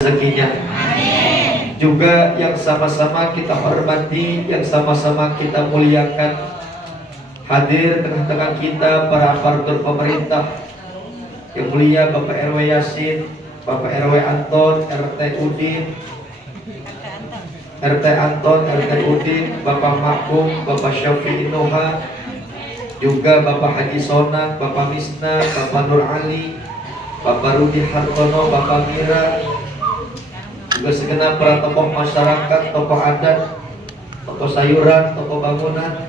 rezekinya. Juga yang sama-sama kita hormati, yang sama-sama kita muliakan, hadir tengah-tengah kita para aparatur pemerintah yang mulia Bapak RW Yasin, Bapak RW Anton, RT Udin, RT Udin, Bapak Makum, Bapak Syafi'i Noha, juga Bapak Haji Sonak, Bapak Misna, Bapak Nur Ali, Bapak Rudi Hartono, Bapak Mira, juga segenap para tokoh masyarakat, tokoh adat, tokoh sayuran, tokoh bangunan,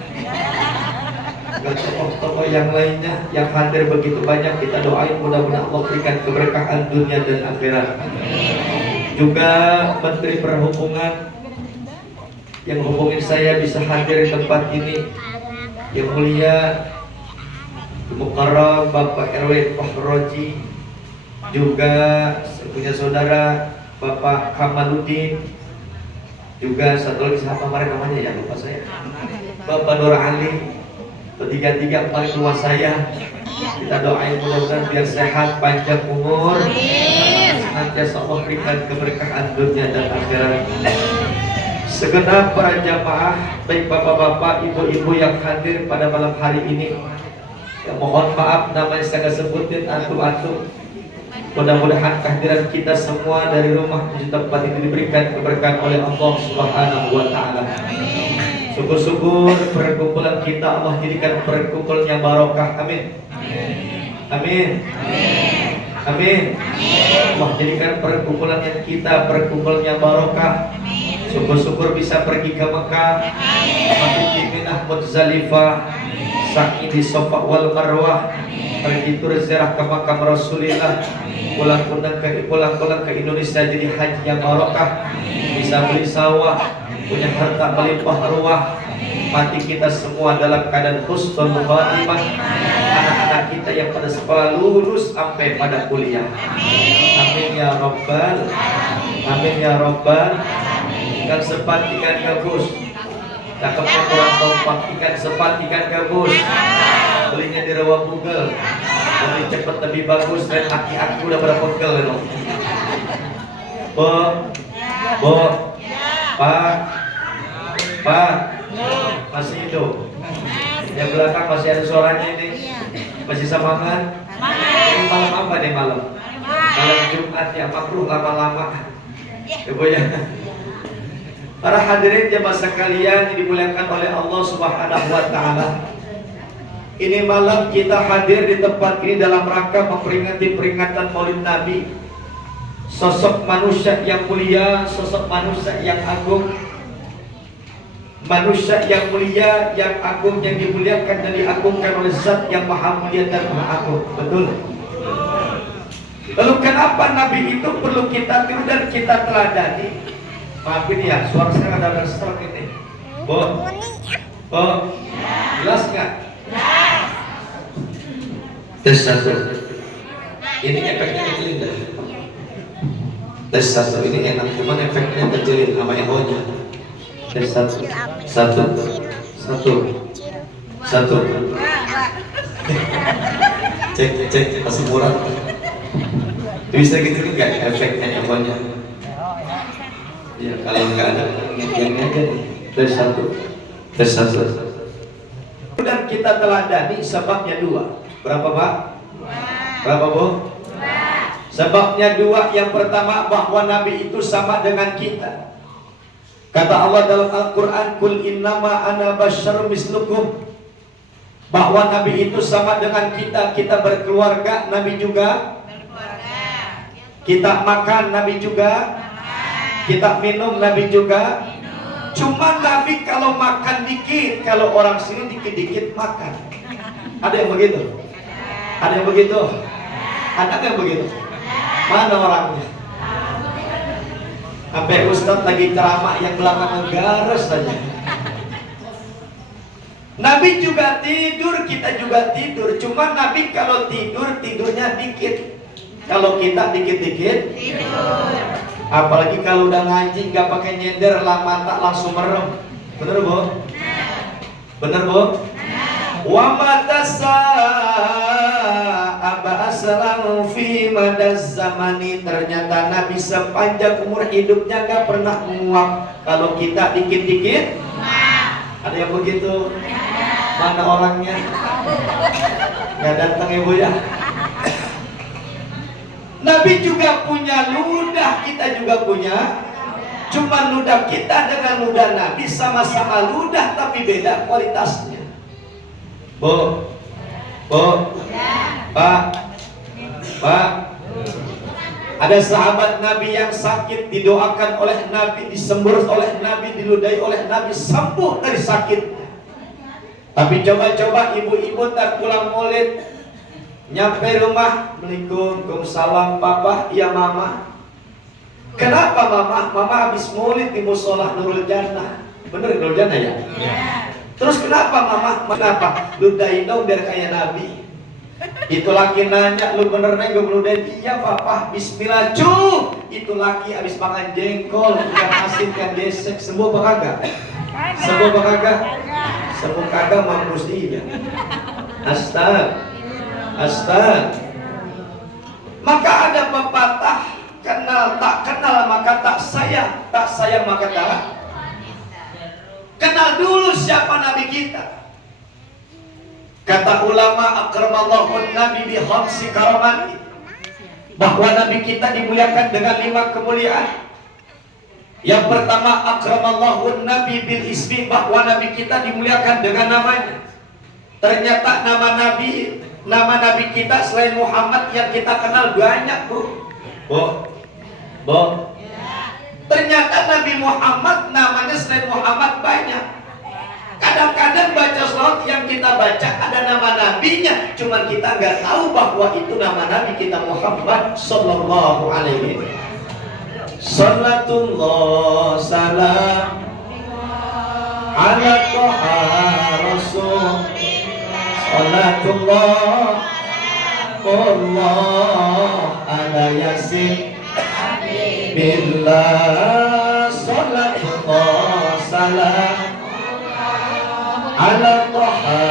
dan tokoh-tokoh yang lainnya yang hadir begitu banyak. Kita doain mudah-mudahan Allah berikan keberkahan dunia dan akhirat. Juga Menteri Perhubungan yang hubungin saya bisa hadir di tempat ini, yang mulia Mukarram Bapak RW Fahroji, juga punya saudara Bapak Kamaluddin, juga satu lagi siapa kemarin namanya ya lupa saya, Bapak Nur Ali. Bertiga-tiga paling tua saya. Kita doain mudah-mudahan biar sehat, panjang umur, senantiasa Allah berikan keberkahan dunia dan akhirat. Segenap para jamaah, baik bapak-bapak, ibu-ibu yang hadir pada malam hari ini, ya mohon maaf namanya saya nggak sebutin antum-antum. Mudah-mudahan kehadiran kita semua dari rumah menuju tempat ini diberikan keberkahan oleh Allah Subhanahu wa Ta'ala. Syukur-syukur perkumpulan kita Allah jadikan perkumpulan yang barokah. Amin. Amin. Amin. Allah jadikan perkumpulan yang kita perkumpulan yang barokah. Syukur-syukur bisa pergi ke Mekah, mati di Minah Muzdalifah, sa'i di Safa wal Marwah, pergi tur ziarah ke makam Rasulullah, pulang-pulang ke Indonesia jadi haji yang barokah, bisa beli sawah, punya harta melimpah ruah, mati kita semua dalam keadaan husnul khatimah, anak-anak kita yang pada sekolah lulus sampai pada kuliah. Amin ya Rabbal, amin ya Rabbal. Ikan sepat, ikan gabus, cakepnya kurang kompak, ikan sepat, ikan gabus, belinya di rawa Google, lebih cepat lebih bagus, dan aki-aki udah pada pegel ya dong. Pak, masih hidup? Yang belakang masih ada suaranya ini? Masih semangat? Ini malam apa nih malam? Malam Jumat ya, makruh lama-lama. Ibu ya. Para hadirin jemaah sekalian yang dimuliakan oleh Allah Subhanahu wa Ta'ala. Ini malam kita hadir di tempat ini dalam rangka memperingati peringatan Maulid Nabi. Sosok manusia yang mulia, sosok manusia yang agung, manusia yang mulia, yang agung, yang dimuliakan dan diagungkan oleh Zat yang maha mulia dan maha agung. Betul? Lalu kenapa Nabi itu perlu kita tiru dan kita teladani? Maafin ya, suara saya ada serak ini. Bo, jelas nggak? Tes satu. Ini efeknya kecilin dah. Tes satu ini enak, cuman efeknya kecilin sama ehonya. Tes satu. Cek masih murah. Bisa gitu nggak efeknya ehonya? Ya, kalau nggak ada yang aja nih. Tes satu. Dan kita teladani sebabnya dua. Berapa Pak? Berapa Bu? Sebabnya dua. Yang pertama bahwa Nabi itu sama dengan kita. Kata Allah dalam Al-Quran, Kul innama ana basyarum mislukum. Bahwa Nabi itu sama dengan kita. Kita berkeluarga, Nabi juga berkeluarga. Kita makan, Nabi juga. Kita minum, Nabi juga. Cuma Nabi kalau makan dikit, kalau orang sini dikit-dikit makan. Ada yang begitu? Ada yang begitu? Ada yang begitu? Mana orangnya? Sampai Ustadz lagi ceramah yang belakang garis saja. Nabi juga tidur, kita juga tidur. Cuma Nabi kalau tidur, tidurnya dikit. Kalau kita dikit-dikit tidur. Apalagi kalau udah ngaji nggak pakai nyender, lama tak langsung merem. Bener Bu? Bener Bu? Wa matasa abas selalu fi madaz zamani. Ternyata Nabi sepanjang umur hidupnya gak pernah muak. Kalau kita dikit-dikit ada yang begitu? Mana orangnya? Gak datang ibu ya. Nabi juga punya ludah, kita juga punya. Cuma ludah kita dengan ludah Nabi sama-sama ludah tapi beda kualitasnya. Bu, Pak, ada sahabat Nabi yang sakit, didoakan oleh Nabi, disembur oleh Nabi, diludahi oleh Nabi, sembuh dari sakitnya. Tapi coba-coba ibu-ibu tak pulang maulid, nyampe rumah, Waalaikumsalam papa, iya mama. Kenapa mama? Mama habis maulid di musola Nurul Jannah. Bener Nurul Jannah ya? Terus kenapa mama? Kenapa? Ludahin dong biar kayak Nabi. Itu laki nanya, lu bener nih gue meludahin? Iya papa, bismillah cuy. Itu laki habis makan jengkol, ikan asin, ikan desek, sembuh apa kagak? Sembuh apa kagak? Sembuh kagak mampus iya. Astag. Maka ada pepatah, kenal tak kenal maka tak sayang maka tak. Kenal dulu siapa Nabi kita. Kata ulama akramallahu nabi bi khamsi karamati, bahwa Nabi kita dimuliakan dengan 5 kemuliaan. Yang pertama akramallahu nabi bil ismi, bahwa Nabi kita dimuliakan dengan namanya. Ternyata nama Nabi kita selain Muhammad yang kita kenal banyak, Bu. Ternyata Nabi Muhammad namanya selain Muhammad banyak. Kadang-kadang baca salawat yang kita baca ada nama nabinya, cuman kita nggak tahu bahwa itu nama Nabi kita Muhammad sallallahu alaihi wasallam. Salatullah salam ala toha rasul. Salatullah Allah ala yasin billah. Salatullah salam ala toha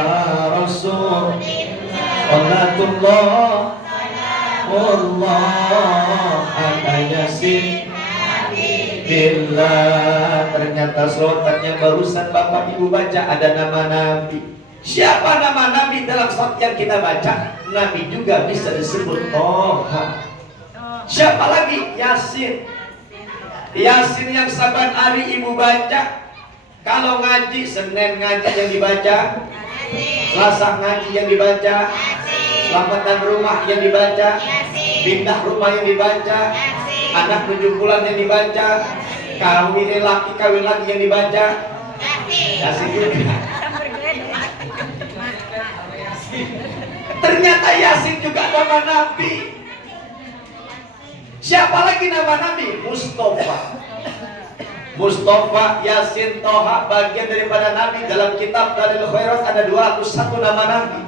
rasul. Salatullah Allah ala yasin billah. Ternyata selawatannya barusan Bapak Ibu baca ada nama Nabi. Siapa nama Nabi dalam salat yang kita baca? Nabi juga bisa disebut Toha. Siapa lagi? Yasin. Yasin yang saban hari ibu baca. Kalau ngaji, Senin ngaji yang dibaca, Selasa ngaji yang dibaca, selamatan rumah yang dibaca, pindah rumah yang dibaca, anak 7 bulan yang dibaca, kawin laki yang dibaca. Yasin juga. Ternyata Yasin juga nama Nabi. Siapa lagi nama Nabi? Mustafa, Yasin, Toha, bagian daripada Nabi. Dalam kitab Dalil Khairat ada 201 nama Nabi.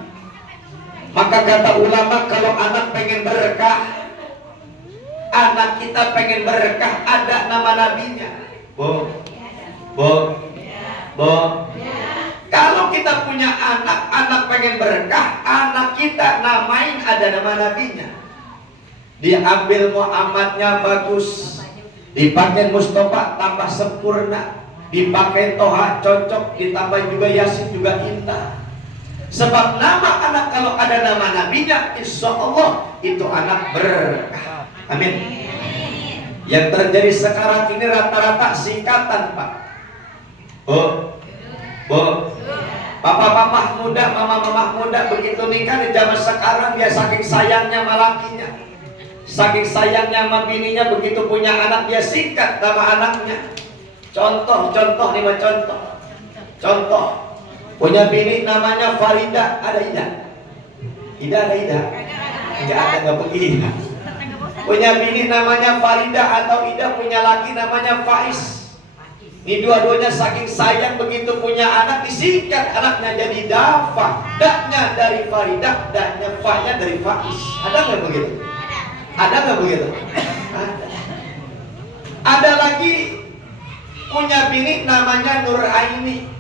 Maka kata ulama, kalau anak pengen berkah, anak kita pengen berkah, ada nama nabinya. Bu. Kalau kita punya anak pengen berkah, anak kita namain ada nama nabinya. Diambil Muhammadnya bagus, dipakai Mustafa tambah sempurna, dipakai Toha cocok, ditambah juga Yasin juga indah. Sebab nama anak kalau ada nama nabinya, insya Allah itu anak berkah. Amin. Yang terjadi sekarang ini rata-rata singkatan, Pak. Papa muda, mama muda begitu nikah di zaman sekarang, dia saking sayangnya sama lakinya, saking sayangnya sama bininya, begitu punya anak dia singkat nama anaknya. Contoh nih mah contoh. Punya bini namanya Farida, ada Ida? Enggak ada, enggak begini. Punya bini namanya Farida atau Ida, punya laki namanya Faiz. Ini dua-duanya saking sayang, begitu punya anak disingkat anaknya jadi Dafa. Da-nya dari Farida, da-nya Fa-nya dari Faiz. Ada nggak begitu? Ada nggak begitu? Ada lagi punya bini namanya Nur Aini,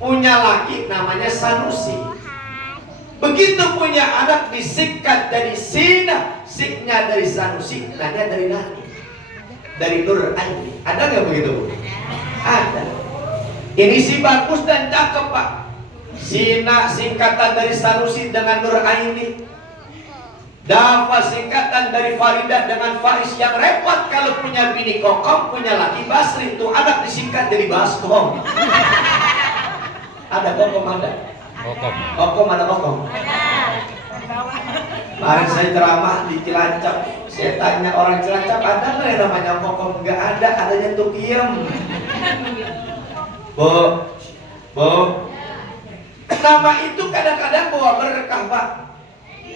punya laki namanya Sanusi. Begitu punya anak disingkat dari Sina, siknya dari Sanusi, nanya dari Nani, dari Nur Aini. Ada nggak begitu? Ada. Ini si bagus dan cakep Pak. Sina singkatan dari Sanusi dengan Nur Aini. Dafa singkatan dari Farida dengan Faiz. Yang repot kalau punya bini Kokom, punya laki Basri, itu anak disingkat dari Baskom. Ada Kokom ada? Kokom ada Kokom? Kemarin saya ceramah di Cilacap, saya tanya orang Cilacap, ada nggak yang namanya Kokom? Nggak ada, adanya Tukiem. Bu, nama itu kadang-kadang bawa berkah Pak.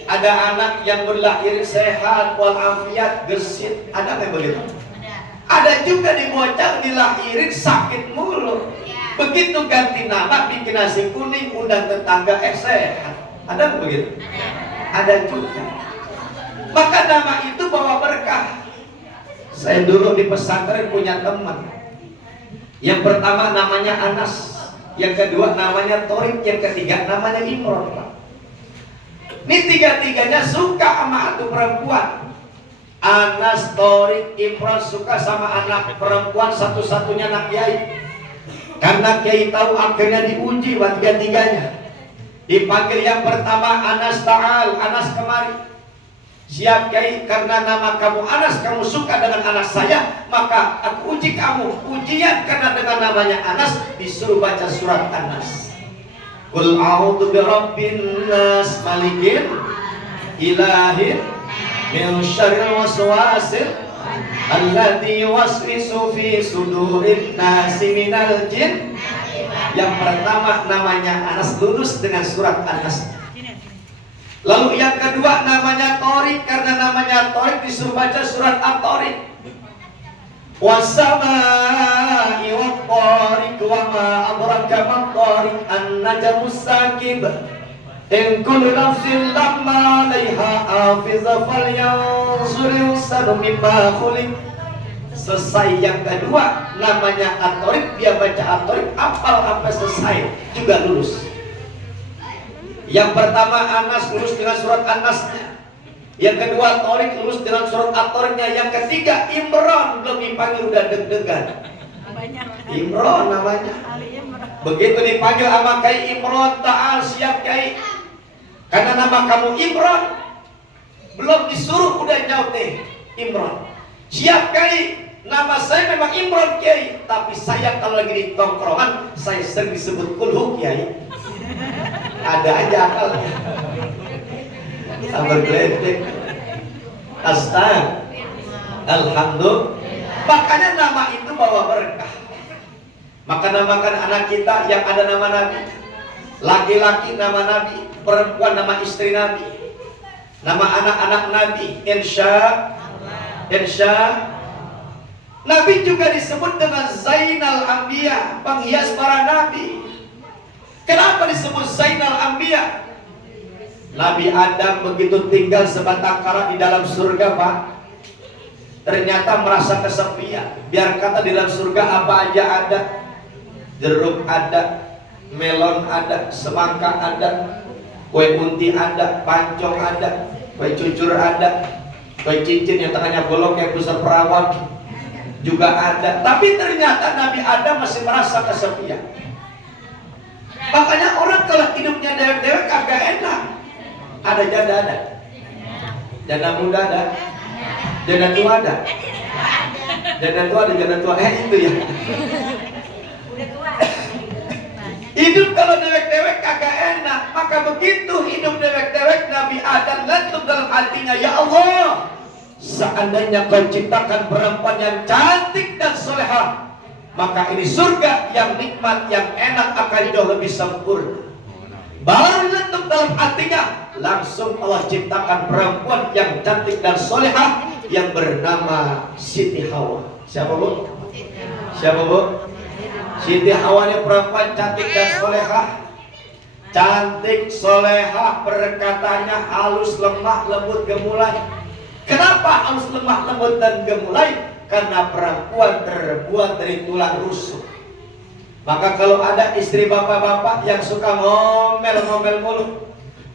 Ada anak yang berlahir sehat, walafiat, gesit, ada nggak begitu? Ada juga di bocah dilahirin sakit mulu. Begitu ganti nama, bikin nasi kuning, undang tetangga, sehat. Ada nggak begitu? Ada juga. Maka nama itu bawa berkah. Saya dulu di pesantren punya teman. Yang pertama namanya Anas, yang kedua namanya Torik, yang ketiga namanya Imron Pak. Ini tiga-tiganya suka sama atu perempuan. Anas, Torik, Imron suka sama anak perempuan satu-satunya anak Kiai. Karena Kiai tahu akhirnya diuji buat tiga-tiganya. Dipanggil yang pertama, Anas ta'al, Anas kemari. Siap Kiai, karena nama kamu Anas, kamu suka dengan anak saya, maka aku uji kamu. Ujian karena dengan namanya Anas, disuruh baca surat Anas. Qul a'udzu birabbin nas, malikin ilahin min syarril waswasil alladzi yuwaswisu fi sudurin nasi minal jin. Yang pertama namanya Anas, lulus dengan surat Anas. Lalu yang kedua namanya Torik, karena namanya Torik disuruh baca surat At-Torik. Wasama'i wat-Tariq wa ma adraka mat-Tariq an-najmus sakib in kullu nafsin lamma 'alaiha hafiza falyanzur insanu mimma khuliq. Selesai yang kedua namanya At-Tariq, dia baca At-Tariq hafal sampai selesai juga lulus. Yang pertama Anas lulus dengan surat An-Nasnya, yang kedua Torik lulus dengan surat At-Toriknya, yang ketiga Imron belum dipanggil udah deg-degan. Imron namanya. Begitu dipanggil sama Kiai Imron, ta'al, siap Kiai. Karena nama kamu Imron, belum disuruh udah jauh deh Imron. Siap Kiai, nama saya memang Imron Kiai, tapi saya kalau lagi di tongkrongan saya sering disebut Kulhu Kiai. Ada aja akalnya. Sambil geledek. Astaga. Alhamdulillah. Makanya nama itu bawa berkah. Maka namakan anak kita yang ada nama Nabi. Laki-laki nama Nabi, perempuan nama istri Nabi. Nama anak-anak Nabi, Insya. Nabi juga disebut dengan Zainal Anbiya, penghias para nabi. Kenapa disebut Zainal Anbiya? Nabi Adam begitu tinggal sebatang kara di dalam surga Pak, ternyata merasa kesepian. Biar kata di dalam surga apa aja ada. Jeruk ada, melon ada, semangka ada, kue unti ada, pancong ada, kue cucur ada, kue cincin yang tengahnya bolong kayak pusar perawan juga ada. Tapi ternyata Nabi Adam masih merasa kesepian. Makanya orang kalau hidupnya dewek-dewek agak enak. Ada janda ada, janda muda ada, janda tua ada, janda tua ada, janda tua itu ya. Hidup kalau dewek-dewek agak enak. Maka begitu hidup dewek-dewek, Nabi Adam lantung dalam hatinya, ya Allah, seandainya kau ciptakan perempuan yang cantik dan solehah, maka ini surga yang nikmat, yang enak akan jauh lebih sempurna. Baru letuk dalam hatinya, langsung Allah ciptakan perempuan yang cantik dan solehah yang bernama Siti Hawa. Siapa Bu? Siapa Bu? Siti Hawa ini perempuan cantik dan solehah. Cantik, solehah, perkataannya halus, lemah, lembut, gemulai. Kenapa halus, lemah, lembut, dan gemulai? Karena perempuan terbuat dari tulang rusuk. Maka kalau ada istri bapak-bapak yang suka ngomel-ngomel mulu,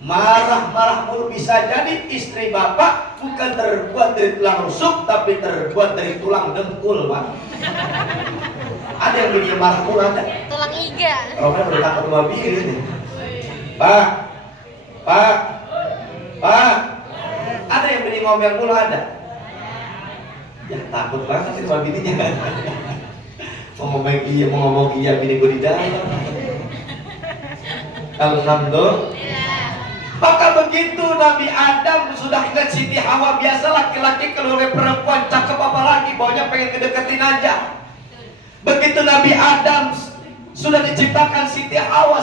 Marah-marah mulu bisa jadi istri bapak bukan terbuat dari tulang rusuk, tapi terbuat dari tulang dengkul, Pak. Ada yang bikin marah mulu, ada? Tulang iga. Roman udah takut sama bini nih. Pak, ada yang bikin ngomel mulu, ada? Ya takut banget sih sama bininya. Mau ngomong iya, bini gue di dalam. Alhamdulillah. Maka begitu Nabi Adam sudah ngeliat Siti Hawa, biasa laki-laki kalau oleh perempuan cakep apa lagi, baunya pengen ngedeketin aja. Begitu Nabi Adam sudah diciptakan Siti Hawa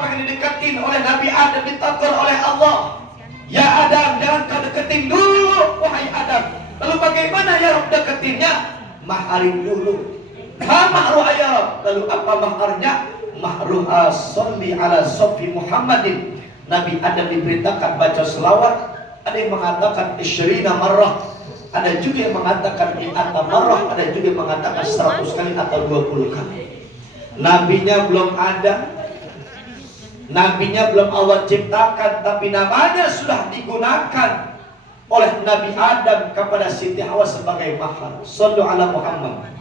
pengen dideketin oleh Nabi Adam, ditegur oleh Allah. Ya Adam, jangan kau deketin dulu, wahai Adam. Lalu bagaimana ya Rabb deketinnya? Maharin dulu. Mahru ayat. Lalu apa maharnya? Mahruha sholli ala sofi Muhammadin. Nabi Adam diperintahkan baca selawat. Ada yang mengatakan isyrina marrah, ada juga yang mengatakan mi'ata marrah, ada juga yang mengatakan 100 kali atau 20 kali. Nabinya belum ada, nabinya belum Allah ciptakan, tapi namanya sudah digunakan oleh Nabi Adam kepada Siti Hawa sebagai mahar. Shallu ala Muhammad.